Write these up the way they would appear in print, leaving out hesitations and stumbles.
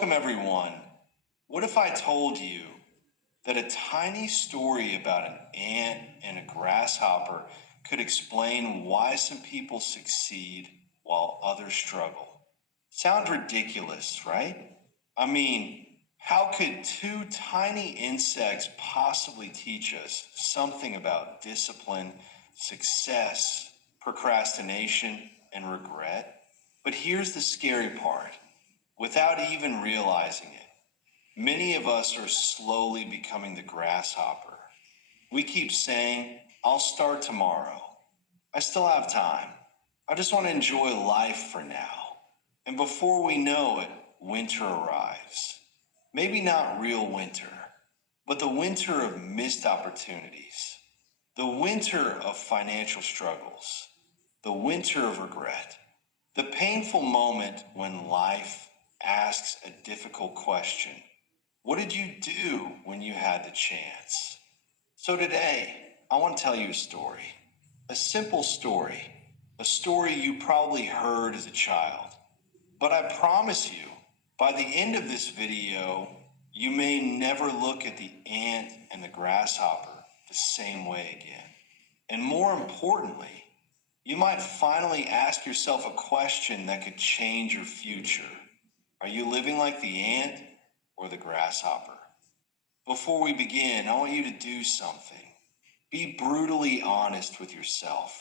Welcome, everyone. What if I told you that a tiny story about an ant and a grasshopper could explain why some people succeed while others struggle? Sounds ridiculous, right? I mean, how could two tiny insects possibly teach us something about discipline, success, procrastination, and regret? But here's the scary part. Without even realizing it, many of us are slowly becoming the grasshopper. We keep saying, I'll start tomorrow. I still have time. I just want to enjoy life for now. And before we know it, winter arrives. Maybe not real winter, but the winter of missed opportunities. The winter of financial struggles. The winter of regret. The painful moment when life asks a difficult question. What did you do when you had the chance? So today, I want to tell you a story. A simple story. A story you probably heard as a child. But I promise you, by the end of this video, you may never look at the ant and the grasshopper the same way again. And more importantly, you might finally ask yourself a question that could change your future. Are you living like the ant or the grasshopper? Before we begin, I want you to do something. Be brutally honest with yourself.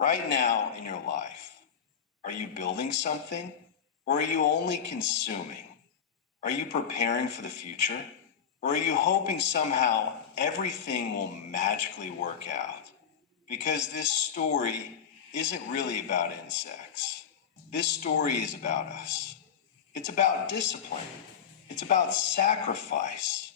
Right now in your life, are you building something or are you only consuming? Are you preparing for the future or are you hoping somehow everything will magically work out? Because this story isn't really about insects. This story is about us. It's about discipline. It's about sacrifice.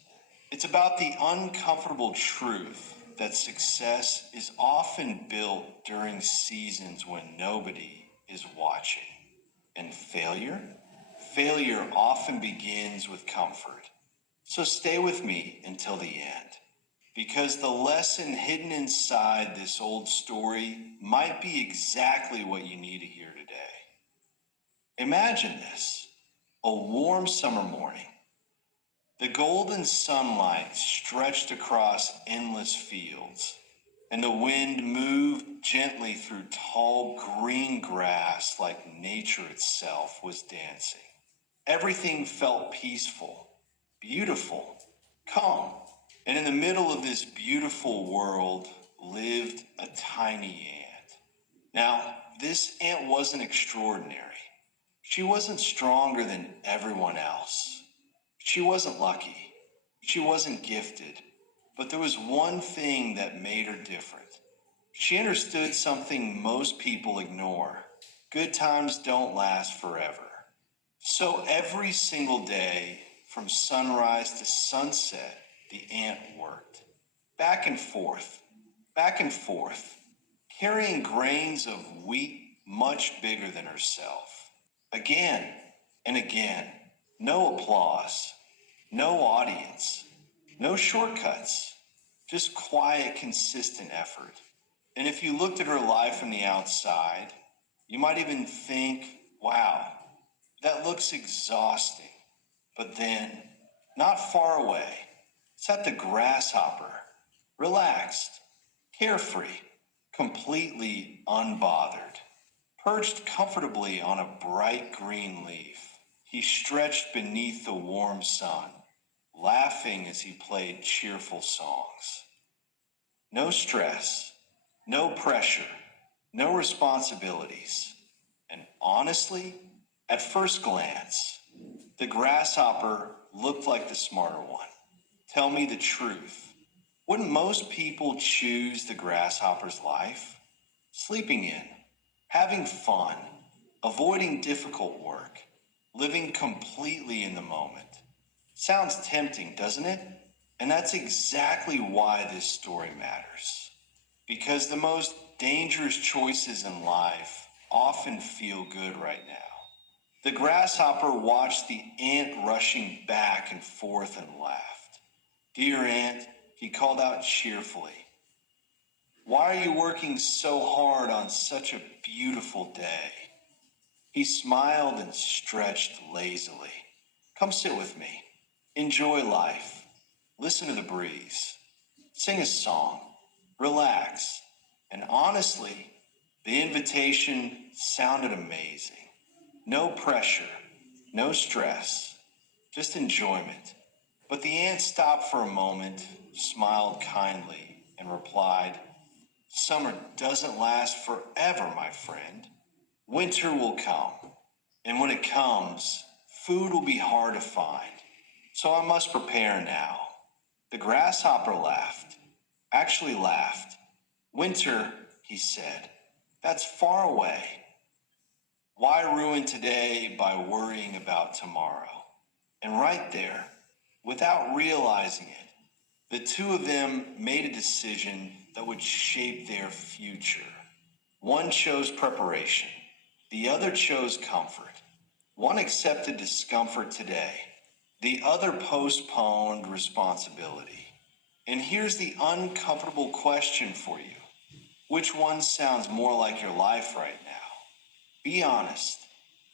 It's about the uncomfortable truth that success is often built during seasons when nobody is watching. And failure often begins with comfort. So stay with me until the end, because the lesson hidden inside this old story might be exactly what you need to hear today. Imagine this. A warm summer morning. The golden sunlight stretched across endless fields, and the wind moved gently through tall green grass like nature itself was dancing. Everything felt peaceful, beautiful, calm, and in the middle of this beautiful world lived a tiny ant. Now, this ant wasn't extraordinary. She wasn't stronger than everyone else. She wasn't lucky. She wasn't gifted. But there was one thing that made her different. She understood something most people ignore. Good times don't last forever. So every single day, from sunrise to sunset, the ant worked. Back and forth, carrying grains of wheat much bigger than herself. Again and again, no applause, no audience, no shortcuts, just quiet, consistent effort. And if you looked at her life from the outside, you might even think, wow, that looks exhausting. But then, not far away, sat the grasshopper, relaxed, carefree, completely unbothered. Perched comfortably on a bright green leaf, he stretched beneath the warm sun, laughing as he played cheerful songs. No stress, no pressure, no responsibilities. And honestly, at first glance, the grasshopper looked like the smarter one. Tell me the truth. Wouldn't most people choose the grasshopper's life? Sleeping in, having fun, avoiding difficult work, living completely in the moment. Sounds tempting, doesn't it? And that's exactly why this story matters. Because the most dangerous choices in life often feel good right now. The grasshopper watched the ant rushing back and forth and laughed. Dear ant, he called out cheerfully. Why are you working so hard on such a beautiful day? He smiled and stretched lazily, Come sit with me. Enjoy life. Listen to the breeze. Sing a song. Relax. And honestly, the invitation sounded amazing. No pressure, no stress, just enjoyment. But the ant stopped for a moment, smiled kindly, and replied, "Summer doesn't last forever, my friend. Winter will come, and when it comes, food will be hard to find. So I must prepare now." The grasshopper laughed, actually laughed. "Winter," he said, "that's far away. Why ruin today by worrying about tomorrow?" And right there, without realizing it, the two of them made a decision that would shape their future. One chose preparation, the other chose comfort. One accepted discomfort today, the other postponed responsibility. And here's the uncomfortable question for you. Which one sounds more like your life right now? Be honest.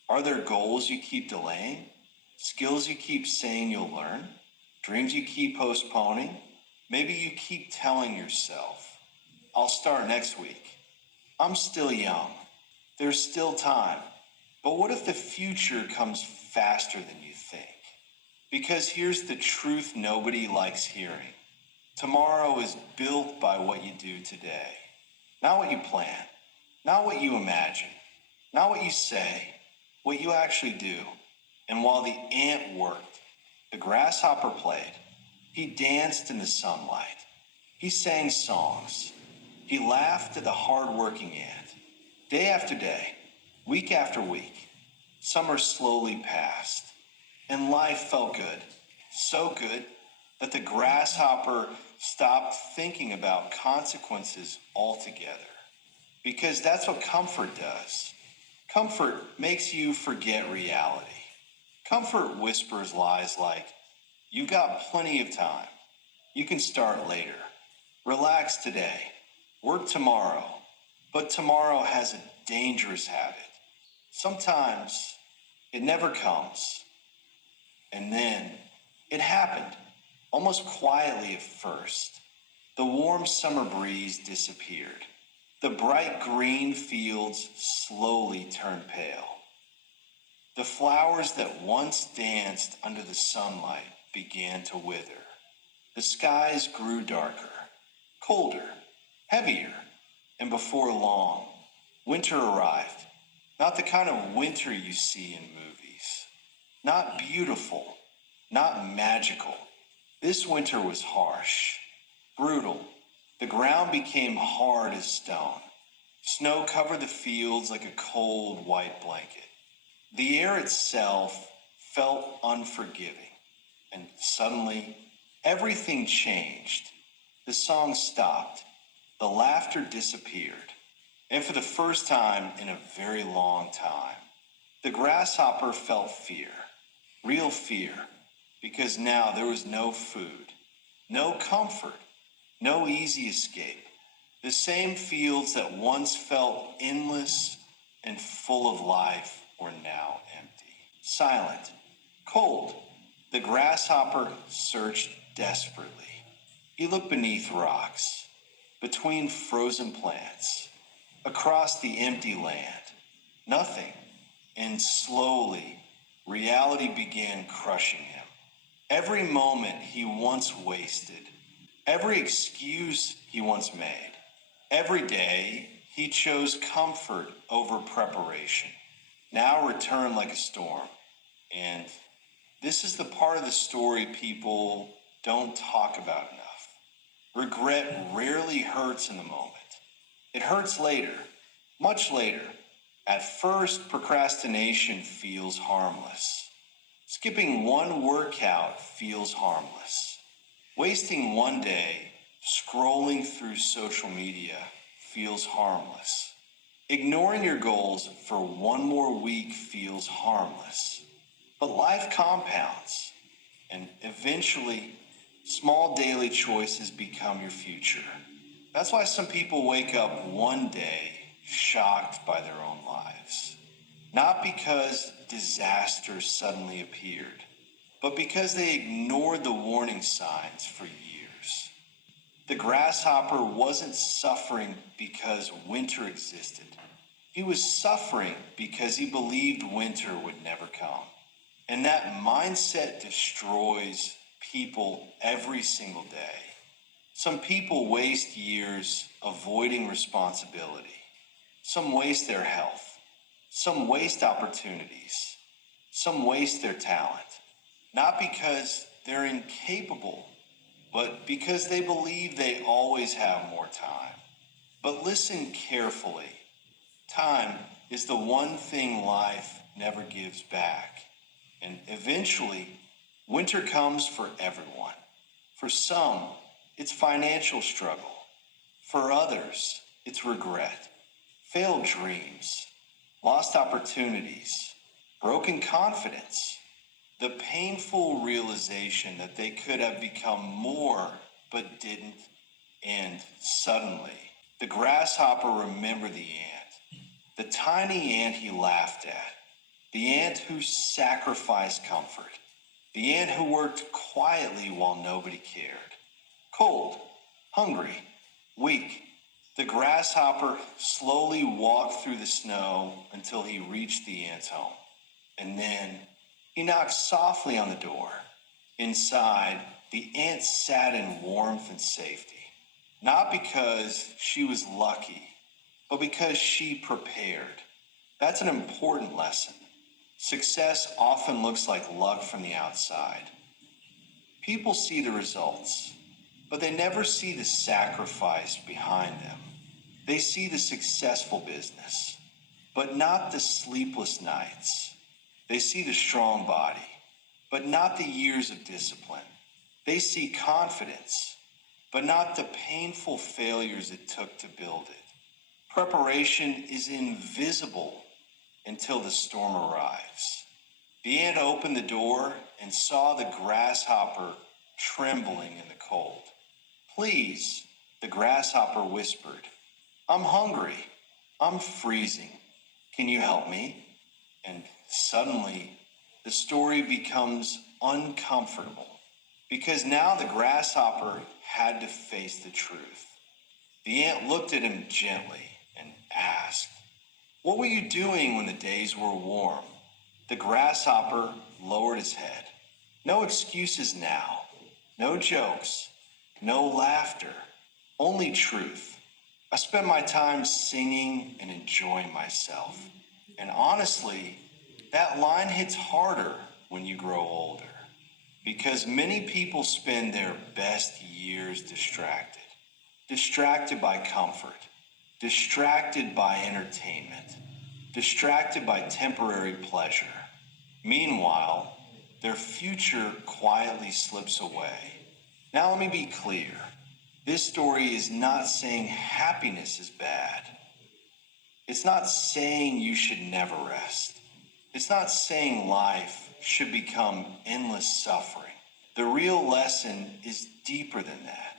Are there goals you keep delaying? Skills you keep saying you'll learn? Dreams you keep postponing? Maybe you keep telling yourself, "I'll start next week. I'm still young. There's still time." But what if the future comes faster than you think? Because here's the truth nobody likes hearing. Tomorrow is built by what you do today. Not what you plan, not what you imagine, not what you say, what you actually do. And while the ant worked, the grasshopper played. He danced in the sunlight. He sang songs. He laughed at the hard-working ant. Day after day, week after week, summer slowly passed, and life felt good. So good that the grasshopper stopped thinking about consequences altogether. Because that's what comfort does. Comfort makes you forget reality. Comfort whispers lies like, "You've got plenty of time. You can start later. Relax today. Work tomorrow." But tomorrow has a dangerous habit. Sometimes it never comes. And then it happened, almost quietly at first. The warm summer breeze disappeared. The bright green fields slowly turned pale. The flowers that once danced under the sunlight began to wither. The skies grew darker, colder, heavier, and before long, winter arrived. Not the kind of winter you see in movies. Not beautiful, not magical. This winter was harsh, brutal. The ground became hard as stone. Snow covered the fields like a cold white blanket. The air itself felt unforgiving. And suddenly, everything changed. The song stopped. The laughter disappeared. And for the first time in a very long time, the grasshopper felt fear. Real fear. Because now there was no food, no comfort, no easy escape. The same fields that once felt endless and full of life were now empty. Silent, cold, the grasshopper searched desperately. He looked beneath rocks, between frozen plants, across the empty land. Nothing. And slowly, reality began crushing him. Every moment he once wasted, every excuse he once made, every day he chose comfort over preparation, now returned like a storm. And this is the part of the story people don't talk about enough. Regret rarely hurts in the moment. It hurts later, much later. At first, procrastination feels harmless. Skipping one workout feels harmless. Wasting one day scrolling through social media feels harmless. Ignoring your goals for one more week feels harmless. But life compounds, and eventually, small daily choices become your future. That's why some people wake up one day shocked by their own lives. Not because disaster suddenly appeared, but because they ignored the warning signs for years. The grasshopper wasn't suffering because winter existed. He was suffering because he believed winter would never come. And that mindset destroys people every single day. Some people waste years avoiding responsibility. Some waste their health. Some waste opportunities. Some waste their talent. Not because they're incapable, but because they believe they always have more time. But listen carefully. Time is the one thing life never gives back. And eventually, winter comes for everyone. For some, it's financial struggle. For others, it's regret, failed dreams, lost opportunities, broken confidence, the painful realization that they could have become more but didn't, and suddenly, the grasshopper remembered the ant, the tiny ant he laughed at, the ant who sacrificed comfort, the ant who worked quietly while nobody cared. Cold, hungry, weak, the grasshopper slowly walked through the snow until he reached the ant's home. And then he knocked softly on the door. Inside, the ant sat in warmth and safety. Not because she was lucky, but because she prepared. That's an important lesson. Success often looks like luck from the outside. People see the results, but they never see the sacrifice behind them. They see the successful business, but not the sleepless nights. They see the strong body, but not the years of discipline. They see confidence, but not the painful failures it took to build it. Preparation is invisible until the storm arrives. The ant opened the door and saw the grasshopper trembling in the cold. "Please," the grasshopper whispered, "I'm hungry. I'm freezing. Can you help me?" And suddenly, the story becomes uncomfortable because now the grasshopper had to face the truth. The ant looked at him gently and asked, "What were you doing when the days were warm?" The grasshopper lowered his head. "No excuses now. No jokes. No laughter. Only truth. I spent my time singing and enjoying myself. And honestly, that line hits harder when you grow older. Because many people spend their best years distracted. Distracted by comfort. Distracted by entertainment. Distracted by temporary pleasure. Meanwhile, their future quietly slips away. Now let me be clear. This story is not saying happiness is bad. It's not saying you should never rest. It's not saying life should become endless suffering. The real lesson is deeper than that.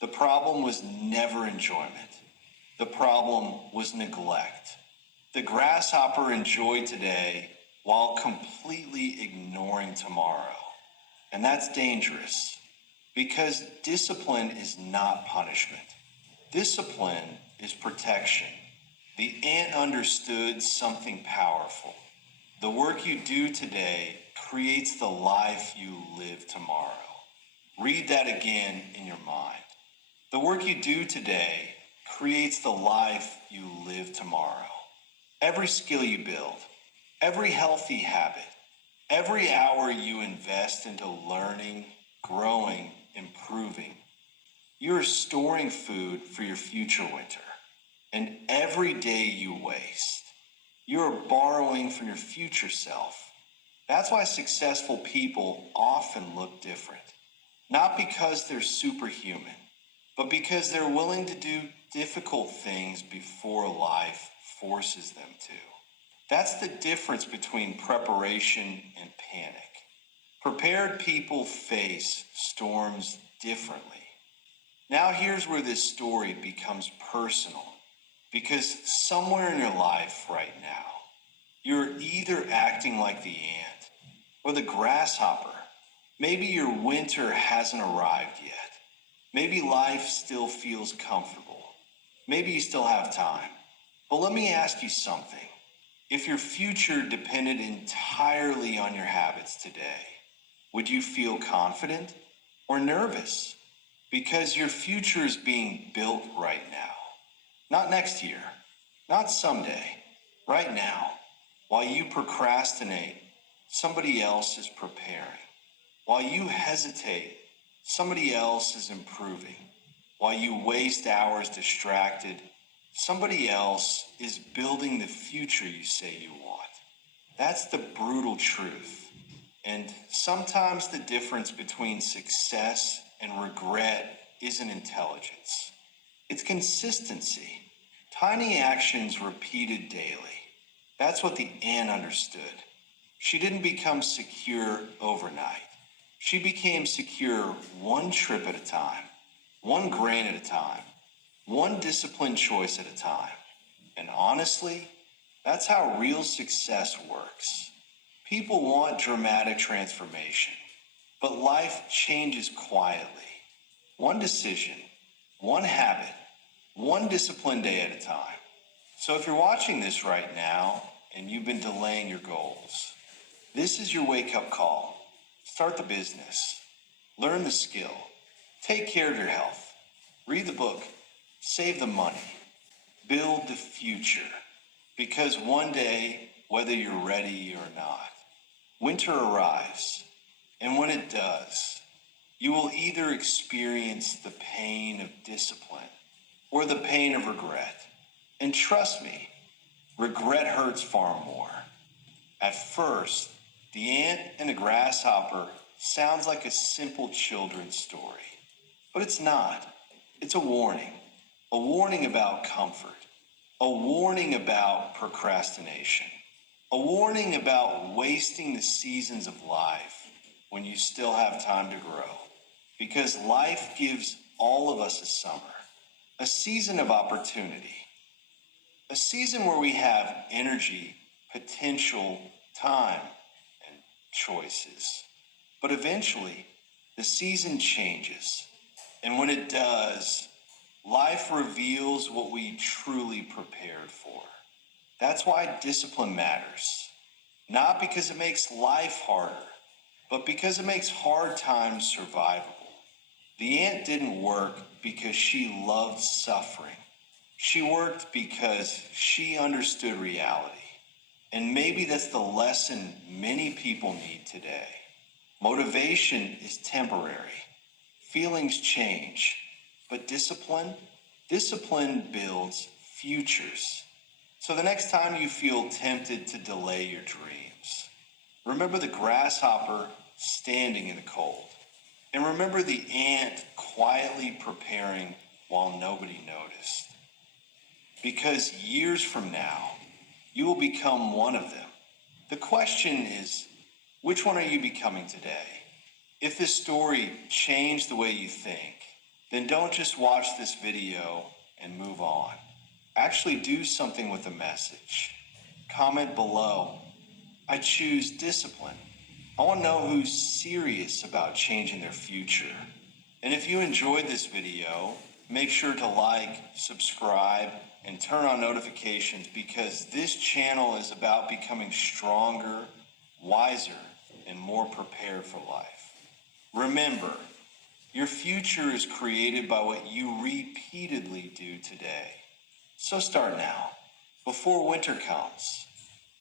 The problem was never enjoyment. The problem was neglect. The grasshopper enjoyed today while completely ignoring tomorrow. And that's dangerous because discipline is not punishment. Discipline is protection. The ant understood something powerful. The work you do today creates the life you live tomorrow. Read that again in your mind. The work you do today creates the life you live tomorrow. Every skill you build, every healthy habit, every hour you invest into learning, growing, improving, you're storing food for your future winter. And every day you waste, you're borrowing from your future self. That's why successful people often look different. Not because they're superhuman, but because they're willing to do difficult things before life forces them to. That's the difference between preparation and panic. Prepared people face storms differently. Now here's where this story becomes personal. Because somewhere in your life right now, you're either acting like the ant or the grasshopper, Maybe your winter hasn't arrived yet. Maybe life still feels comfortable. Maybe you still have time. But let me ask you something. If your future depended entirely on your habits today, would you feel confident or nervous? Because your future is being built right now. Not next year, not someday, right now. While you procrastinate, somebody else is preparing. While you hesitate, somebody else is improving. While you waste hours distracted, somebody else is building the future you say you want. That's the brutal truth. And sometimes the difference between success and regret isn't intelligence. It's consistency. Tiny actions repeated daily. That's what the ant understood. She didn't become secure overnight. She became secure one trip at a time, one grain at a time, one disciplined choice at a time. And honestly, that's how real success works. People want dramatic transformation, but life changes quietly. One decision, one habit, one disciplined day at a time. So if you're watching this right now and you've been delaying your goals, this is your wake-up call. Start the business. Learn the skill. Take care of your health. Read the book. Save the money. Build the future. Because one day, whether you're ready or not, winter arrives. And when it does, you will either experience the pain of discipline or the pain of regret. And trust me, regret hurts far more. At first, the ant and the grasshopper sounds like a simple children's story. But it's not. It's a warning. A warning about comfort. A warning about procrastination. A warning about wasting the seasons of life when you still have time to grow. Because life gives all of us a summer, a season of opportunity, a season where we have energy, potential, time, and choices. But eventually, the season changes. And when it does, life reveals what we truly prepared for. That's why discipline matters. Not because it makes life harder, but because it makes hard times survivable. The ant didn't work because she loved suffering. She worked because she understood reality. And maybe that's the lesson many people need today. Motivation is temporary. Feelings change. But discipline builds futures. So the next time you feel tempted to delay your dreams, remember the grasshopper standing in the cold. And remember the ant quietly preparing while nobody noticed. Because years from now, you will become one of them. The question is, which one are you becoming today? If this story changed the way you think, then don't just watch this video and move on. Actually do something with the message. Comment below. I choose discipline. I want to know who's serious about changing their future. And if you enjoyed this video, make sure to like, subscribe, and turn on notifications because this channel is about becoming stronger, wiser, and more prepared for life. Remember, your future is created by what you repeatedly do today. So start now, before winter comes.